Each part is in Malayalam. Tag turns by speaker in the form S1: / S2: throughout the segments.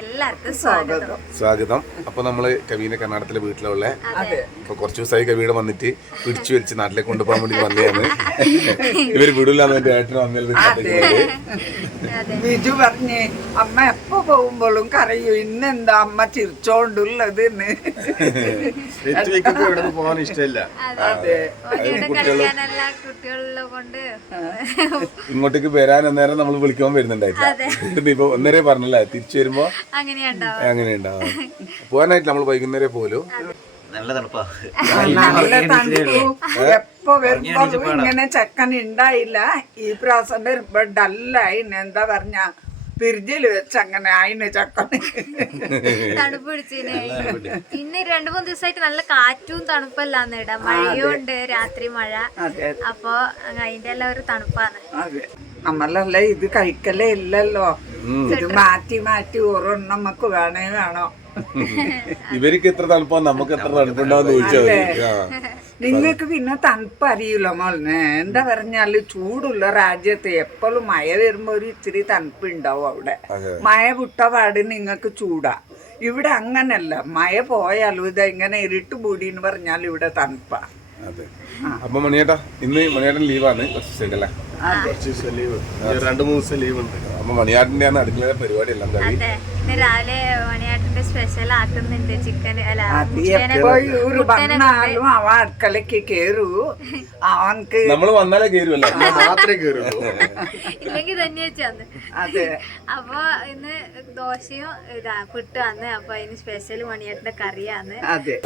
S1: എല്ലാവർക്കും സ്വാഗതം.
S2: സ്വാഗതം. അപ്പൊ നമ്മൾ കവിനെ കർണാടകത്തിലെ വീട്ടിലുള്ള
S1: അതെ.
S2: ഇപ്പൊ കുറച്ച് ദിവസമായി കവിയുടെ വന്നിട്ട് പിടിച്ചു വലിച്ച് നാട്ടിലേക്ക് കൊണ്ടുപോകാൻ വേണ്ടി വന്നതാണ്. ഇവർ വിടില്ലാന്ന് എന്റെ ഏട്ടന്
S1: അതെ.
S3: ബിജു പറഞ്ഞ് അമ്മ എപ്പോ പോകുമ്പോഴും കരയൂ. ഇന്നെന്താ അമ്മ ചിരിച്ചോണ്ടുള്ളത്
S4: പോകാൻ ഇഷ്ടമില്ല.
S2: ഇങ്ങോട്ടേക്ക് വരാൻ അന്നേരം നമ്മൾ വിളിക്കാൻ വരുന്നുണ്ടായിട്ടില്ല. ഇപ്പൊ ഒന്നേരെ പറഞ്ഞല്ലേ. തിരിച്ചു വരുമ്പോ
S1: അങ്ങനെയുണ്ടാവും.
S2: അങ്ങനെ ഉണ്ടാവും പോകാനായിട്ട് നമ്മൾ വൈകുന്നേരം പോലും.
S4: നല്ല തണുപ്പാ.
S3: നല്ല തണുപ്പും. എപ്പോ വരുമ്പോ ഇങ്ങനെ ചെക്കൻ ഉണ്ടായില്ല ഈ പ്രാവശ്യം വരുമ്പോ ഡല്ലായി എന്താ പറഞ്ഞ ഫ്രിഡ്ജിൽ വെച്ച് അങ്ങനെ ആയിന് ചെക്കൻ
S1: തണുപ്പ് പിടിച്ചിന്. ഇന്ന് രണ്ടു മൂന്ന് ദിവസമായിട്ട് നല്ല കാറ്റും തണുപ്പല്ലാന്ന് ഇടാ മഴയും ഉണ്ട് രാത്രി മഴ. അപ്പൊ അതിന്റെ എല്ലാം ഒരു തണുപ്പാണ്
S3: നമ്മളല്ലേ നമ്മളല്ല ഇത് കഴിക്കലേ ഇല്ലല്ലോ. ഇത് മാറ്റി മാറ്റി ഓരോന്നും നമുക്ക് വേണേ വേണോ.
S2: ഇവർക്ക് എത്ര തണുപ്പാ നമുക്ക് എത്ര തണുപ്പുണ്ടാവും ചോദിച്ചാൽ
S3: നിങ്ങൾക്ക് പിന്നെ തണുപ്പ് അറിയില്ല മോളിനെ എന്താ പറഞ്ഞാൽ ചൂടുള്ള രാജ്യത്ത് എപ്പോഴും മഴ വരുമ്പോ ഒരു ഇത്തിരി തണുപ്പ് ഉണ്ടാവും അവിടെ. മഴ വിട്ട പാട് നിങ്ങൾക്ക് ചൂടാ. ഇവിടെ അങ്ങനല്ല. മഴ പോയാലും ഇത് ഇങ്ങനെ ഇരുട്ട് മൂടിന്ന് പറഞ്ഞാൽ ഇവിടെ തണുപ്പാ.
S2: അതെ. അപ്പൊ മണിയേട്ടാ ഇന്ന് മണിയേട്ടൻ ലീവാണ് കുറച്ച് ദിവസത്തേക്കല്ലേ
S4: കുറച്ച് ദിവസം ലീവ്. രണ്ടു മൂന്ന് ദിവസം ലീവ് ഉണ്ട്
S2: അപ്പൊ മണിയാട്ടിന്റെ ആണ് അടുക്കളയിലെ പരിപാടി എല്ലാം
S1: അതെ. ഇന്ന് രാവിലെ മണിയാട്ടിന്റെ സ്പെഷ്യൽ ആക്കുന്നുണ്ട് ചിക്കൻ അല്ല
S3: അത്
S1: മുട്ടേനെ
S3: എപ്പോ
S1: കൊണ്ട്-
S3: ഒരു
S1: മുട്ടേനെ കൊണ്ട്
S3: വന്നാലും അവ അടുക്കളക്ക് കേറൂ. അവൻക്ക്
S2: നമ്മൾ വന്നാലേ കേറുമല്ലോ
S4: മാത്രമേ കേറുള്ളൂ.
S1: ഇല്ലെങ്കിൽ തന്നെ വെച്ചാന്ന്
S3: അതെ.
S1: അപ്പൊ ഇന്ന് ദോശയും ഇതാ പുട്ടാന്ന് അപ്പൊ അതിന് സ്പെഷ്യൽ മണിയാട്ടിന്റെ കറിയാന്ന്
S3: അതെ.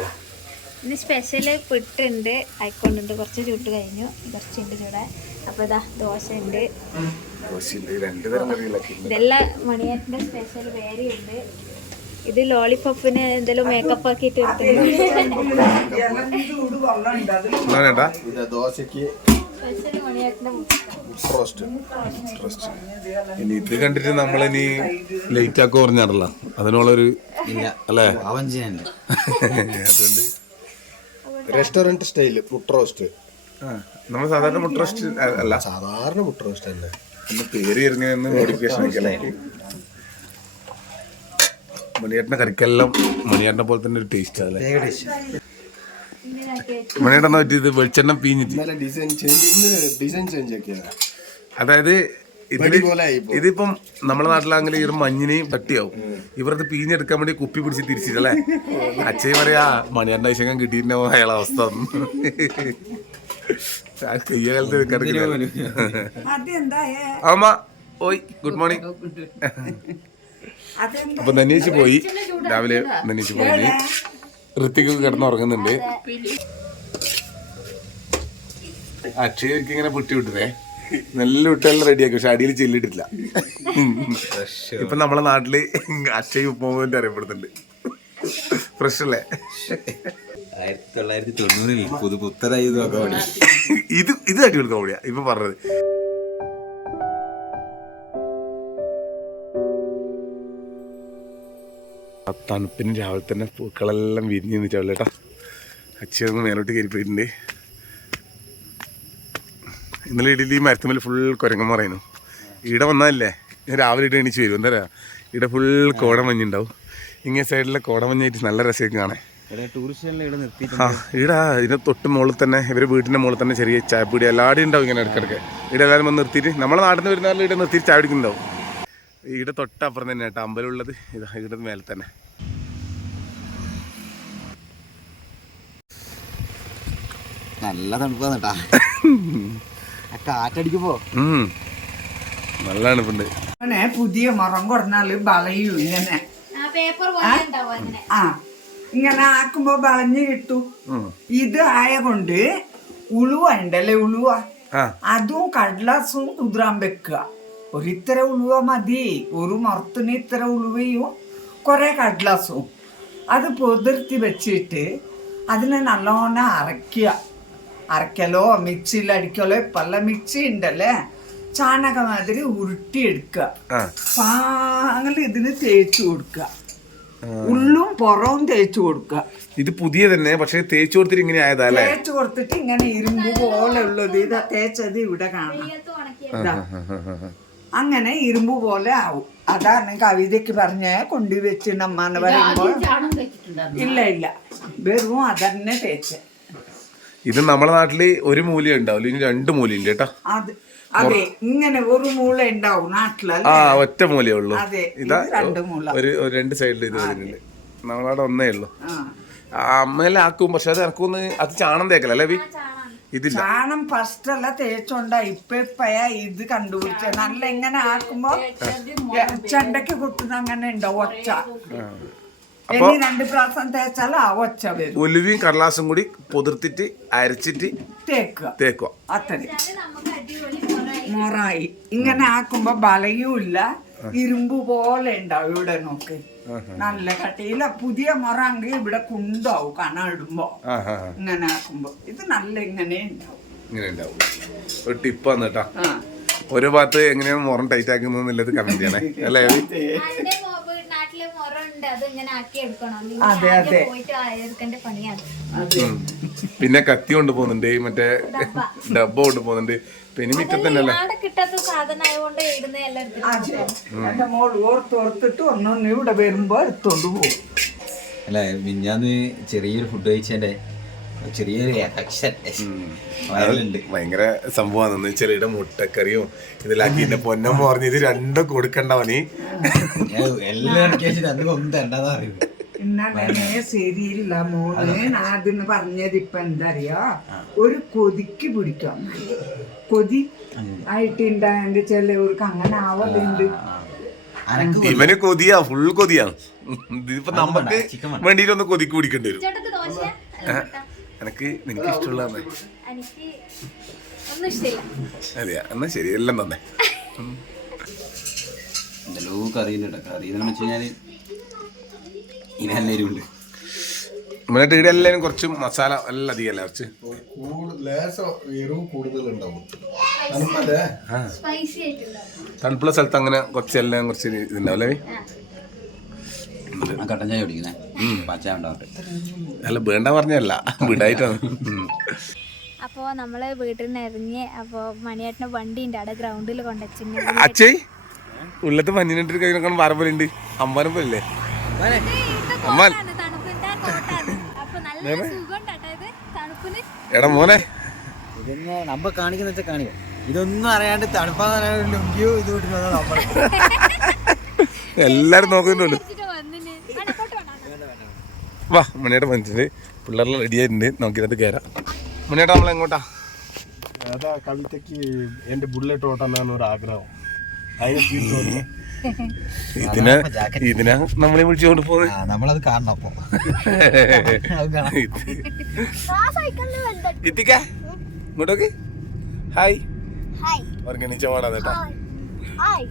S1: ഇന്ന് സ്പെഷ്യൽ പുട്ടുണ്ട്. അയക്കൊണ്ടുണ്ട് കുറച്ച് ചൂട്ട് കഴിഞ്ഞു. കുറച്ചുണ്ട് ചൂടെ. അപ്പൊ ഇതാ ദോശ ഉണ്ട് ഇതെല്ലാം മണിയാറ്റിന്റെ സ്പെഷ്യൽ വേറെയുണ്ട്. ഇത് ലോളിപോപ്പിന് എന്തെങ്കിലും മേക്കപ്പ് ആക്കിയിട്ട് മുട്ട
S2: ഇനി ഇത് കണ്ടിട്ട് നമ്മളിനി ലേറ്റ് ആക്കി പറഞ്ഞാണല്ലോ. അതിനുള്ളൊരു അല്ലേ? അതുകൊണ്ട്
S4: റെസ്റ്റോറന്റ് സ്റ്റൈൽ മുട്ട റോസ്റ്റ്
S2: നമ്മൾ സാധാരണ മുട്ട റോസ്റ്റ് അല്ല.
S4: സാധാരണ മുട്ട റോസ്റ്റ് തന്നെ.
S2: പേര് ഇരുന്ന് മോഡിഫിക്കേഷൻ മണിയേട്ടന്റെ കറിക്കെല്ലാം മണിയേട്ടനെ പോലെ തന്നെ ഒരു ടേസ്റ്റ് അല്ലേ? മണിയേട്ടൻ എന്നാ പറ്റിയത്? വെളിച്ചെണ്ണ പീഞ്ഞിട്ട്.
S4: ഡിസൈൻ ചേഞ്ച് ഡിസൈൻ ചേഞ്ച്
S2: അതായത് ഇതിപ്പം നമ്മുടെ നാട്ടിലാണെങ്കിൽ ഈ ഒരു മഞ്ഞിനെയും പട്ടിയാവും. ഇവരത് പീഞ്ഞെടുക്കാൻ വേണ്ടി കുപ്പി പിടിച്ച് തിരിച്ചിട്ടല്ലേ അച്ഛൻ പറയാ മണിയണ്ട ഐശങ്കം കിട്ടിയിട്ടുണ്ടോ? അയാളെ അവസ്ഥ കയ്യ കാലത്ത് കിടക്കില്ല അമ്മ ഓയ് ഗുഡ് മോർണിംഗ്
S3: അതെന്താ?
S2: അപ്പൊ നനീച്ച് പോയി. രാവിലെ നനീച്ച് പോയി. ഋത്തിക്ക് കിടന്നുറങ്ങുന്നുണ്ട്. അക്ഷയ്ക്ക് ഇങ്ങനെ പൊട്ടി വിട്ടതേ. നല്ല വിട്ടെല്ലാം റെഡിയാക്കി പക്ഷെ അടിയിൽ ചെല്ലിട്ടില്ല ഇപ്പൊ നമ്മളെ നാട്ടിൽ അക്ഷയ് ഉപ്പുമാവിന്റെ അറിയപ്പെടുന്നുണ്ട്. ഫ്രഷ് അല്ലേ?
S5: ആയിരത്തി തൊള്ളായിരത്തി തൊണ്ണൂറിൽ പുതു പുത്തരായി കോമഡി
S2: ഇത് ഇത് അടിപൊളി കോമഡിയാ ഇപ്പൊ പറഞ്ഞത്. ആ തണുപ്പിന് രാവിലെ തന്നെ പൂക്കളെല്ലാം വിരിഞ്ഞ് നിന്നിട്ടാവില്ല അച്ഛനൊന്ന് അച്ഛന്ന് മേലോട്ട് കയറി പോയിട്ടുണ്ട് ഇന്നലെ ഇടയിൽ ഈ മരത്തുമ്പിൽ ഫുൾ കുരങ്ങൻ പറയുന്നു ഇവിടെ വന്നാലല്ലേ രാവിലെ ഇട്ട് എണീച്ച് വരും. എന്താ പറയുക ഇവിടെ ഫുൾ കോടമഞ്ഞുണ്ടാവും ഇങ്ങനെ സൈഡിലെ കോടമഞ്ഞായിട്ട് നല്ല രസമൊക്കെ കാണാൻ. ആ ഇവിടെ ഇതിന്റെ തൊട്ട് മുകളിൽ തന്നെ ഇവർ വീട്ടിന്റെ മുകളിൽ തന്നെ ചെറിയ ചായപ്പൊടി എല്ലാവരും ഉണ്ടാവും ഇങ്ങനെ ഇടയ്ക്കിടയ്ക്ക്. ഇവിടെ എല്ലാവരും വന്ന് നിർത്തിയിട്ട് നമ്മളെ നാട്ടിൽ നിന്ന് വരുന്നവരും ഇവിടെ നിർത്തിയിട്ട് ചായ പിടിക്കുന്നുണ്ടാവും ഇവിടെ തൊട്ടപ്പുറം തന്നെ കേട്ടോ അമ്പലമുള്ളത്. ഇതാ ഇവിടെ മേലെ തന്നെ.
S5: നല്ല തണുപ്പാണ് കേട്ടാ. കാറ്റടിക്കുമ്പോ.
S2: നല്ല തണുപ്പുണ്ട്
S3: അങ്ങനെ പുതിയ മുറം കൊടുന്നാൽ വളയൂ ഇങ്ങനെ.
S1: പേപ്പർ പോലെ അങ്ങനെ
S3: ആ. ഇങ്ങനെ ആക്കുമ്പോ വളഞ്ഞു കിട്ടു. ഇത് ആയ കൊണ്ട് ഉളുവ ഉണ്ടല്ലേ ഉളുവ? അതും കടലാസും കുതിരാൻ വെക്കുക. ഒരിത്തര ഉളുവ മതി. ഒരു മറത്തിന് ഇത്ര ഉളുവയും കുറെ കടലാസും. അത് പൊതിർത്തി വെച്ചിട്ട് അതിനെ നല്ലോണം അരയ്ക്കുക. അരയ്ക്കലോ മിക്സിയിൽ അടിക്കലോ പല മിക്സി ഉണ്ടല്ലേ ചാണക മാതിരി ഉരുട്ടിയെടുക്കുക
S2: ആ.
S3: അങ്ങനെ ഇതിന് തേച്ചു കൊടുക്കുക ഉള്ളും പുറവും തേച്ചു കൊടുക്കുക
S2: ഇത് പുതിയ തന്നെ പക്ഷെ തേച്ചു കൊടുത്തിട്ട് ഇങ്ങനെ ആയതാ തേച്ചു
S3: തേച്ച് കൊടുത്തിട്ട് ഇങ്ങനെ ഇരുമ്പ് പോലെ ഉള്ളത് ഇതാ തേച്ചത് ഇവിടെ കാണാം. അങ്ങനെ ഇരുമ്പ് പോലെ ആവും. അതാണ് കവിതയ്ക്ക് പറഞ്ഞ കൊണ്ടുവച്ച് നമ്മന്ന് പറയുമ്പോൾ. ഇല്ല ഇല്ല. വെറും അതന്നെ തേച്ച്.
S2: ഇത് നമ്മുടെ നാട്ടിൽ ഒരു മൂല്യം ഉണ്ടാവില്ല ഇനി രണ്ട് മൂല്യം ഉണ്ട് കേട്ടോ.
S3: അത് അതെ ഇങ്ങനെ ഒരു മൂല ഉണ്ടാവും നാട്ടിലല്ല?
S2: ആ ഒറ്റ മൂലയേ ഉള്ളൂ.
S3: അതെ,
S2: ഇതാ
S3: രണ്ട് മൂല.
S2: ഒരു ഒരു രണ്ട് സൈഡിൽ ഇത് വരുന്നുണ്ട്. നമ്മളവിടെ ഒന്നേ ഉള്ളൂ.
S3: ആ.
S2: അമ്മയെല്ലാം ആക്കും പക്ഷെ അത് ഇറക്കുമെന്ന് അത് ചാണം തേക്കലല്ലേ വി? ഇതില്ല.
S3: ചാണം ഫസ്റ്റ് അല്ല തേച്ചോണ്ട ഇപ്പൊ ഇപ്പയാ ഇത് കണ്ടുപിടിച്ച. നല്ല ഇങ്ങനെ ആക്കുമ്പോ ചെണ്ടക്ക് കുത്തുന്ന അങ്ങനെ ഉണ്ടാവും ഒച്ച ഇനി രണ്ട് പ്രാവശ്യം തേച്ചാൽ ആ ഒച്ച വരും.
S2: ഉലുവിയും കടലാസും കൂടി പൊതിർത്തിട്ട് അരച്ചിട്ട്
S3: തേക്കുക.
S2: തേക്കുക.
S3: അത്ര.
S1: നമുക്ക് അടിപൊളി മുറ
S3: ഇങ്ങനെ ആക്കുമ്പോ ബലയുമില്ല ഇരുമ്പ് പോലെ ഉണ്ടാവും ഇവിടെ നോക്ക്. നല്ല കട്ടിയില്ല പുതിയ മൊറ എങ്കിൽ ഇവിടെ കുണ്ടാവും കണ ഇടുമ്പോ
S2: ആ ആ ആ.
S3: ഇങ്ങനെ ആക്കുമ്പോ. ഇത് നല്ല ഇങ്ങനെ ഉണ്ടാവും.
S2: ഇങ്ങനെ ഉണ്ടാവും. ഒരു ടിപ്പാന്ന് കേട്ടാ.
S3: ആ.
S2: ഒരു ഭാഗത്ത് എങ്ങനെയാണ് മൊറം ടൈറ്റ് ആക്കുന്നത് കമന്റ് ചെയ്യണേ. അല്ലേ
S1: അത് ഇങ്ങനെ ആക്കി എടുക്കണം.
S3: അതെ,
S2: പിന്നെ കത്തി കൊണ്ട് പോകുന്നുണ്ട് മറ്റേ ഡബ്ബ. കൊണ്ട് പോകുന്നുണ്ട്. പിന്നെ മിറ്റത്ത് അല്ലേ
S1: ആടെ കിട്ടാത്ത സാധനം ആയതുകൊണ്ട് ഇടുന്ന എല്ലാം
S3: അതെ എന്റെ മോൾ ഓർത്ത് ഓർത്തിട്ട് ഒന്നൊന്ന് ഇവിടെ വരുമ്പോ എടുത്തോണ്ട് പോകും.
S5: അല്ല മിഞ്ഞാന്ന് ചെറിയൊരു ഫുഡ് കഴിച്ചതിന്റെ ചെറിയൊരു
S2: ഭയങ്കര സംഭവമാണ് ചെറിയുടെ മുട്ടക്കറിയും ഇതിലാക്കി എന്നെ പൊന്നമ്മ പറഞ്ഞു ഇത് രണ്ടും കൊടുക്കണ്ടവന്
S3: ശരിയില്ല മോൾ ആദ്യം പറഞ്ഞത് ഇപ്പൊ എന്താ അറിയോ ഒരു കൊതിക്ക് പിടിക്കാം. കൊതി ആയിട്ടുണ്ടായെങ്കിൽ ചിലവർക്ക് അങ്ങനെ ആവലുണ്ട്
S2: ഇവന് കൊതിയാ ഫുൾ കൊതിയാ ഇതിപ്പോ
S5: നമ്മക്ക്
S2: നമുക്ക്
S5: വേണ്ട, ചിക്കൻ വേണ്ട.
S2: വേണ്ടിട്ട് ഒന്ന് കൊതിക്ക് പിടിക്കേണ്ടി വരും. എനക്ക് നിനക്ക്
S1: ഇഷ്ടമുള്ള
S2: അതെയാ എന്നാ ശരി എല്ലാം തന്നെ.
S5: എന്തെല്ലോ കറിയുണ്ട് കറി എന്ന് വെച്ച് കഴിഞ്ഞാൽ എല്ലാവരും ഉണ്ട്
S2: എന്നിട്ട് ഇവിടെ എല്ലാവരും കുറച്ച് മസാല എല്ലാം അധികമല്ല കുറച്ച്? തണുപ്പുള്ള സ്ഥലത്ത് അങ്ങനെ കുറച്ച് എല്ലാം കുറച്ച് ഇതുണ്ടാവല്ലേ
S5: കട്ടൻ ചായ കുടിക്കുന്നേ. പച്ച ഉണ്ടാവട്ടെ.
S2: അല്ല വേണ്ട പറഞ്ഞല്ല വീടായിട്ടാണ്. അപ്പോ
S1: അപ്പോൾ നമ്മൾ വീട്ടിൽ നിന്ന് ഇറങ്ങി അപ്പോൾ മണിയേട്ടന് വണ്ടി ഉണ്ട്. അവിടെ ഗ്രൗണ്ടിൽ
S2: കൊണ്ടുവച്ചിട്ടുണ്ട്. ഉള്ളത്ത് മഞ്ഞിനിട്ട് കഴിഞ്ഞ പറമ്പലുണ്ട് അമ്മാനും. പോലല്ലേ അമ്മാൻ.
S1: തണുപ്പിന്.
S2: എടാ മോനെ.
S5: ഇതൊന്നും നമ്മ കാണിക്കുന്ന വെച്ചാൽ കാണിക്കും. ഇതൊന്നും അറിയാണ്ട് തണുപ്പാന്ന് ലുങ്കിയോ ഇത് വിട്ടുന്നത് നമ്മൾ
S2: എല്ലാരും നോക്കുന്നുണ്ട്. വാ മണിയേട്ട വന്നിട്ടുണ്ട്. പിള്ളേരെല്ലാം റെഡി ആയിട്ടുണ്ട്. നോക്കിയിട്ട് കയറാം മണിയേട്ട നമ്മൾ എങ്ങോട്ടാ
S4: അതാ കവിതയ്ക്ക് എന്റെ ബുള്ളറ്റ് ഓട്ടാനാണ് ഒരു ആഗ്രഹം.
S2: ഇതിനെ ഇതിനെ നമ്മളെ വിളിച്ചുകൊണ്ട് പോകുന്നത്
S5: നമ്മളത് കാണണം അപ്പൊ.
S2: ഇത്തിക്ക ഇങ്ങോട്ടോക്ക്. ഹായ് ഓർഗനീച്ച പാടാതേട്ടാ ഹായ്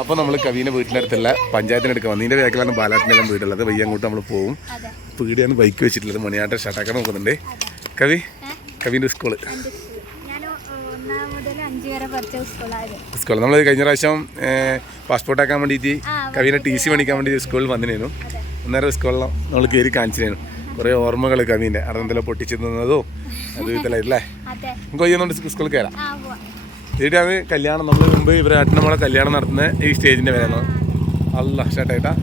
S2: അപ്പൊ നമ്മൾ കവിനെ വീട്ടിനടുത്തുള്ള പഞ്ചായത്തിനടുക്ക വന്നതിന്റെ വേക്കിലാണ് ബാലാട്ടിനെല്ലാം വീടുള്ളത്. വയ്യ അങ്ങോട്ട് നമ്മൾ പോകും
S1: അതെ.
S2: പീടിയാണ് ബൈക്ക് വെച്ചിട്ടുള്ളത്. മണിയാട്ട ഷട്ടാക്കാൻ നോക്കുന്നുണ്ട്. കവി കവിന്റെ സ്കൂൾ
S1: എന്റെ സ്കൂൾ ഞാൻ ഒന്നാം
S2: സ്കൂൾ നമ്മൾ കഴിഞ്ഞ പ്രാവശ്യം പാസ്പോർട്ട് ആക്കാൻ വേണ്ടിയിട്ട് കവിന ടി സി മേടിക്കാൻ വേണ്ടി സ്കൂളിൽ വന്നിരുന്നു. അന്നേരം സ്കൂളിൽ നമ്മൾ കയറി കാണിച്ചിരുന്നു. കുറേ ഓർമ്മകൾ കവിന്റെ. അറുപതിലെ പൊട്ടിച്ചു തന്നതോ അത് ഇതല്ലേ നമുക്ക് കൊയ്യുന്നുണ്ട് സ്കൂളിൽ കയറാം ഇവിടെയാണ് കല്യാണം നമ്മൾ മുമ്പ് ഇവരെ ഏട്ടൻ നമ്മളെ കല്യാണം നടത്തുന്ന ഈ സ്റ്റേജിന്റെ പേരാണ്. അല്ല ഷട്ടേട്ടാ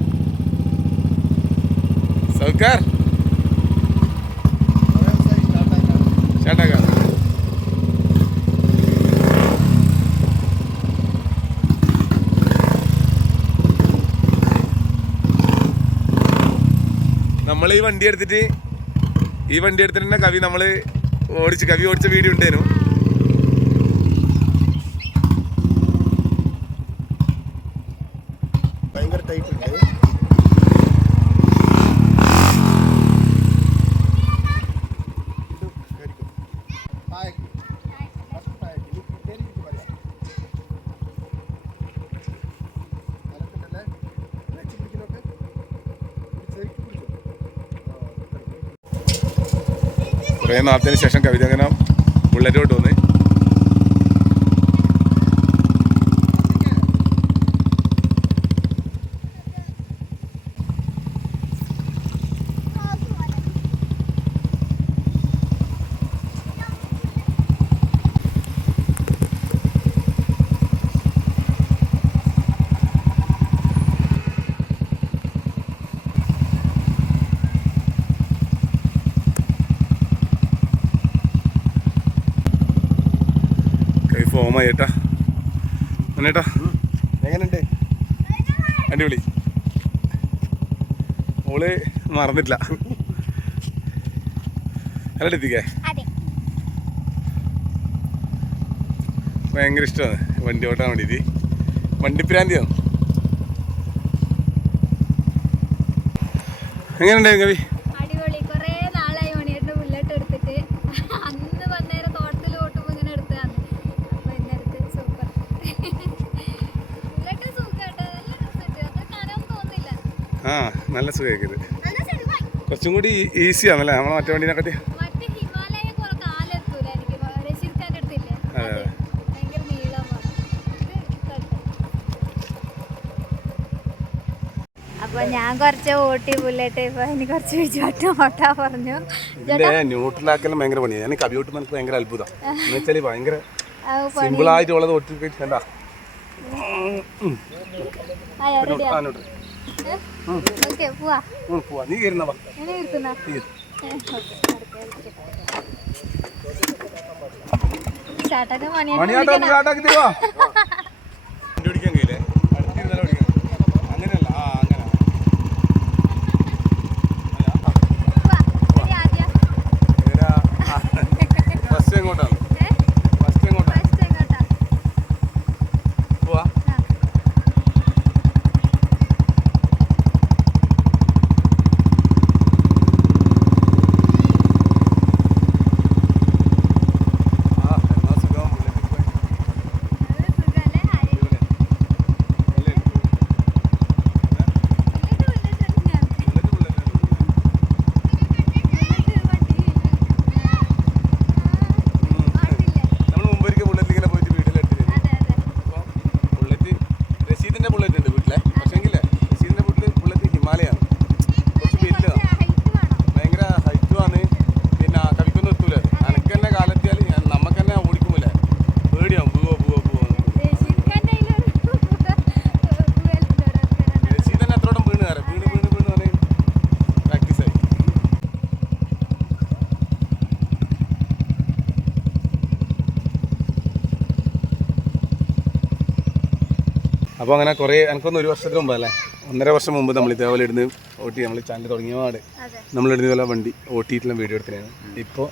S2: സൗക്കാർ. ഷട്ടാക്കാർ നമ്മൾ ഈ വണ്ടി എടുത്തിട്ട് ഈ വണ്ടി എടുത്തിട്ട് തന്നെ കവി നമ്മൾ ഓടിച്ച് കവി ഓടിച്ച വീഡിയോ ഉണ്ടായിരുന്നു കുറേ നാളത്തിന് ശേഷം കവിത അങ്ങനെ ബുള്ളറ്റോട്ട് വന്ന് ഫോമായി ഏട്ടാ. എന്നേട്ടാ
S4: എങ്ങനെയുണ്ട്
S2: അടിപൊളി. ഓൾ മറന്നിട്ടില്ല. അല്ല എത്തിക്കേ?
S1: അതെ.
S2: ഭയങ്കര ഇഷ്ടമാണ്. വണ്ടി ഓട്ടാൻ വേണ്ടിയിട്ട്. വണ്ടിപ്രാന്തിയാണ് എങ്ങനെയുണ്ടായിരുന്നു കവി
S1: അടിപൊളി കൊറേ നാളായി മണിയേട്ടന്റെ ബുള്ളറ്റ് എടുത്തിട്ട് അന്ന് വന്നേരം തോട്ടത്തിൽ ഓട്ടുമ്പോ ഇങ്ങനെ എടുത്തതാണ് അപ്പൊ ഇന്നെടുത്ത് സൂപ്പർ ബുള്ളറ്റ് സുഖാട്ടോ നല്ല രസമുണ്ട് അത്ര കനമൊന്നും തോന്നില്ല
S2: ആ നല്ല സുഖമായിരിക്കും കുറച്ചും കൂടി ഈസിയാണല്ലേ നമ്മളെ മറ്റേ വണ്ടിനെ
S1: അത്? അപ്പൊ ഞാൻ കുറച്ച് ഓട്ടി ബുള്ളറ്റ് ഇപ്പൊ എനിക്ക് കുറച്ച് വിജോട്ടം ഓട്ടാ പറഞ്ഞു.
S2: ഇതിന്റെ ന്യൂട്രലാക്കലും ഭയങ്കര പണിയാണ് ഞാൻ ഭയങ്കര അത്ഭുതം. എന്ന് വെച്ചാൽ ഭയങ്കര സിമ്പിൾ ആയിട്ടുള്ളത് ഒട്ടി കണ്ടാ
S1: ഓക്കെ പോവാ.
S2: പോവാ. നീ കയറുന്ന
S1: എന്നെ
S2: മണിയാട്ടം തരുവാ? ഓടിക്കാൻ കഴിയില്ലേ അടുത്തിരുന്നാലേ ഓടിക്കാം അങ്ങനെയല്ല ആ അങ്ങനെ ഫസ്റ്റ് എങ്ങോട്ടാണ് ഫസ്റ്റ് എങ്ങോട്ടാണ് പോവാ ആ എന്നാ സുഖം ബുള്ളറ്റിൽ പോയി അല്ലേ ബുള്ളറ്റ് ബുള്ളറ്റ് നമ്മൾ മുമ്പ് ഒരിക്കൽ ബുള്ളറ്റിൽ ഇങ്ങനെ പോയിട്ട് വീട്ടിലെടുത്തിരുന്നു അപ്പോൾ ബുള്ളറ്റ് റഷീദിന്റെ ബുള്ളറ്റ് ഉണ്ട് വീട്ടിലെ പക്ഷേങ്കിലേ റഷീദിന്റെ വീട്ടിൽ ബുള്ളറ്റ് ഹിമാലയാണ് കുറച്ച് വലുതാണ് ഭയങ്കര ഹൈറ്റുമാണ് പിന്നെ കവിക്കൊന്നും എത്തൂല അനക്ക് തന്നെ കാലെത്തിയാൽ ഞാൻ നമുക്ക് തന്നെ ഓടിക്കുമല്ലേ പേടിയാവും പോവോ പോവോ പോവോ റഷീദ് തന്നെ എത്രോടം വീണ് കയറാം വീണ് വീണ് വീണ് പറഞ്ഞ് പ്രാക്ടീസായി അപ്പോൾ അങ്ങനെ കുറേ എനിക്കൊന്ന് ഒരു വർഷത്തിന് മുമ്പല്ലേ ഒന്നര വർഷം മുമ്പ് നമ്മൾ ഇതേപോലെ ഇടുന്ന് ഓട്ടി നമ്മൾ ചാനൽ തുടങ്ങിയ പാട്. നമ്മൾ ഇടുന്ന പോലെ വണ്ടി ഓട്ടിയിട്ടുള്ള വീഡിയോ എടുത്തിട്ടാണ് ഇപ്പോൾ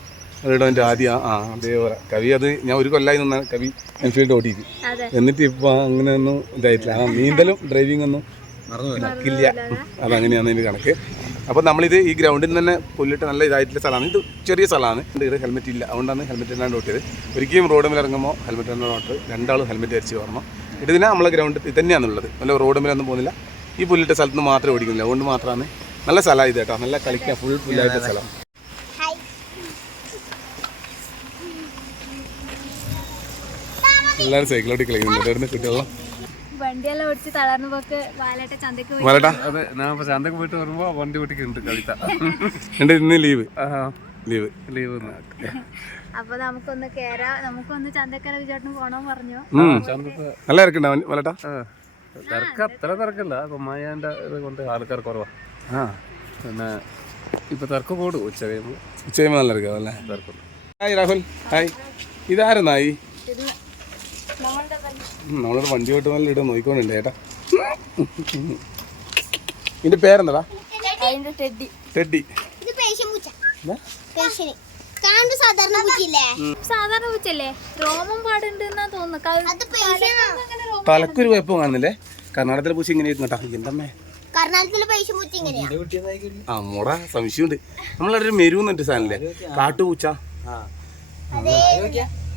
S2: അവരുടെ ആദ്യം ആ അതേപോലെ. കവി അത് ഞാൻ ഒരു കൊല്ലായി നിന്ന കവി എൻഫീൽഡ് ഓട്ടിയിട്ട്.
S1: അതെ.
S2: എന്നിട്ട് ഇപ്പോൾ അങ്ങനെയൊന്നും ഇതായിട്ടില്ല. ആ നീന്തലും ഡ്രൈവിംഗ് ഒന്നും നടക്കില്ല. അതങ്ങനെയാണ് എന്റെ കണക്ക്. അപ്പോൾ നമ്മളിത് ഈ ഗ്രൗണ്ടിൽ നിന്ന് തന്നെ പുല്ലിട്ട് നല്ല ഇതായിട്ടുള്ള സ്ഥലമാണ്. ഇത് ചെറിയ സ്ഥലമാണ്. എന്റെ ഇത് ഹെൽമെറ്റ് ഇല്ല. അതുകൊണ്ടാണ് ഹെൽമെറ്റ് ഇല്ലാണ്ട് ഓട്ടിയത്. ഒരിക്കലും റോഡ് മേലിറങ്ങുമ്പോൾ ഹെൽമെറ്റ് ഇല്ലാണ്ട് ഓട്ട് രണ്ടാളും ഹെൽമെറ്റ് ധരിച്ച് വരണം ഇതിനെ നമ്മളെ ഗ്രൗണ്ട് ഇത് തന്നെയാണുള്ളത്. നല്ല റോഡ് മേലൊന്നും പോകുന്നില്ല. ഈ പുല്ലിട്ട സ്ഥലത്ത് നിന്ന് മാത്രമേ ഓടിക്കുന്നില്ല അതുകൊണ്ട് മാത്രമാണ് നല്ല സ്ഥലമാണ് ഇത് കേട്ടോ. നല്ല കളിക്കാൻ ഫുൾ പുല്ലായിട്ട് സ്ഥലം. എല്ലാവരും സൈക്കിളോട്ട് കളിക്കുന്നുണ്ട് ഇവിടുന്ന് കുട്ടികളെ.
S1: വണ്ടിയെല്ലാം ഓടിച്ച് തളർന്നു പോക്ക് വാലേട്ട ചന്തക്ക് പോയി.
S2: വരട്ടാ
S6: അതെ ഞാൻ ചന്തക്ക് പോയിട്ട് വരുമ്പോ വണ്ടി ഓടിക്കുന്നുണ്ട് കവിത.
S2: എന്റെ ഇന്ന് ലീവ് ലീവ്.
S6: ലീവ്
S1: അപ്പൊ നമുക്കൊന്ന് കേരാ നമുക്കൊന്ന് ചന്തക്കര വിചാട്ടും പോണോന്ന് പറഞ്ഞു?
S2: നല്ല ഇറക്കുണ്ടോ വലട്ടാ?
S6: തിരക്ക് അത്ര തിരക്കില്ല. അപ്പൊ മഴന്റെ ഇത് കൊണ്ട് ആൾക്കാർ കുറവാ. പിന്നെ ഇപ്പൊ തിരക്ക് കൂടും ഉച്ച കഴിയുമ്പോ.
S2: ഉച്ചയുമ്പോൾ നല്ല ഇറക്കാം അല്ലേ?
S6: തിരക്കുണ്ട്.
S2: Hi Rahul hi. ഇതാരുന്നായി? നമ്മളൊരു വണ്ടി ഓട്ട് നല്ല ഇടും നോക്കിക്കൊണ്ടില്ലേ ചേട്ടാ ഇതിന്റെ പേരെന്താടാ?
S1: ടെഡി
S2: ടെഡി
S7: കാണുമ്പോ സാധാരണ പൂച്ചയില്ലേ?
S1: സാധാരണ പൂച്ചല്ലേ രോമം പാടുണ്ട് എന്നാ തോന്നുന്നു
S2: തലക്കൊരു കുഴപ്പം കാണുന്നില്ലേ? കർണാടകത്തിലെ പൂച്ച ഇങ്ങനെ എന്തമ്മേ?
S7: കർണാടകത്തിലെ പൂച്ച ഇങ്ങനെയാ?
S2: ആ മോടാ സംശയമുണ്ട്. നമ്മളൊരു മെരുന്നിട്ട് സാധനല്ലേ കാട്ടുപൂച്ച.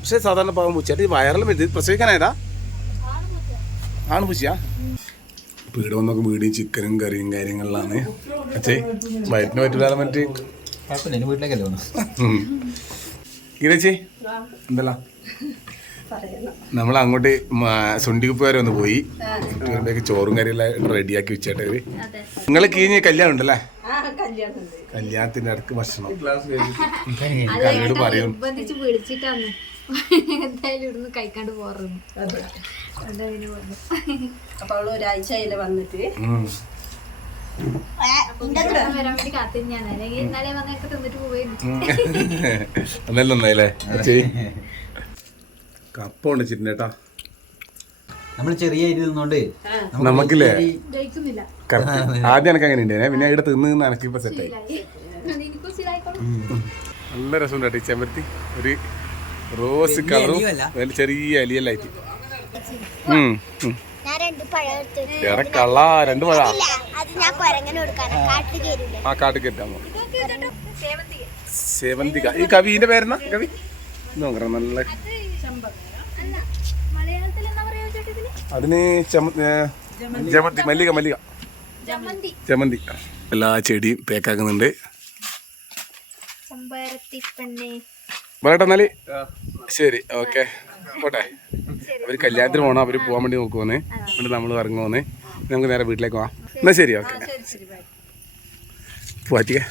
S2: പക്ഷെ സാധാരണ പാവം പൂച്ച. വയറിലും പ്രസവിക്കാനായതാ. ആണ് പൂച്ചയാ. ഇവിടെ വന്നൊക്കെ വീടും ചിക്കനും കറിയും കാര്യങ്ങളിലാണ്. അച്ഛേ വയറ്റിന് പറ്റില്ല മറ്റ്
S5: വീട്ടിലേക്കല്ലേ
S2: ഇരച്ചേ എന്തല്ല? നമ്മൾ അങ്ങോട്ട് സുണ്ടിക്കുപ്പ് വരെ ഒന്ന് പോയി. ചോറും കറിയെല്ലാം റെഡിയാക്കി വെച്ചേട്ടെ നിങ്ങൾ കീഞ്ഞ് കല്യാണം ഉണ്ടല്ലേ? കല്യാണത്തിന്റെ അടുക്ക് ഭക്ഷണം. പറയും.
S1: വിളിച്ചിട്ടാന്ന്. എന്തായാലും ഇവിടുന്ന് കഴിക്കാണ്ട് പോറുന്നു
S8: അപ്പൊ അവൾ ഒരാഴ്ച അതിൽ വന്നിട്ട്?
S1: പോയിരുന്നു
S2: അതല്ല കപ്പ ഉണ്ട് ചിന്നേട്ടാ
S5: നമ്മൾ ചെറിയ അരി തിന്നോണ്ട്
S2: നമുക്കില്ലേ? ആദ്യം എനിക്ക് അങ്ങനെ ഉണ്ട് പിന്നെ ഇവിടെ തിന്ന് നിന്ന് എനക്കിപ്പോ സെറ്റായി
S1: എനിക്കും ശീലായിക്കോളും.
S2: നല്ല രസമുണ്ട് കേട്ടോ ചെമ്പരത്തി. ഒരു റോസ് കളറും. നല്ല ചെറിയ അലിയല്ലായിട്ട്. വേറെ കള്ള രണ്ട്
S7: പഴ.
S2: ആ. കാട്ട് കെട്ടാമോ സേവന്തിക. ഈ കവിന്റെ പേരെന്നാ കവി? നോക്കറ നല്ല അതിന് ജമന്തി. മല്ലിക മല്ലിക.
S1: ജമന്തി.
S2: ജമന്തി. എല്ലാ ചെടിയും പേക്കാക്കുന്നുണ്ട്
S1: ചെമ്പരത്തി പെണ്ണെ
S2: പറയട്ടെ എന്നാൽ ശരി ഓക്കെ. പോട്ടെ. അവർ കല്യാണത്തിന് പോകണം അവർ പോകാൻ വേണ്ടി നോക്കുവന്നേ എന്നിട്ട് നമ്മൾ ഇറങ്ങുവന്നേ നമുക്ക് നേരെ വീട്ടിലേക്ക് പോവാം എന്നാ ശരി ഓക്കെ.
S1: ശരി ശരി ബൈ
S2: പോവാറ്റിക്കേ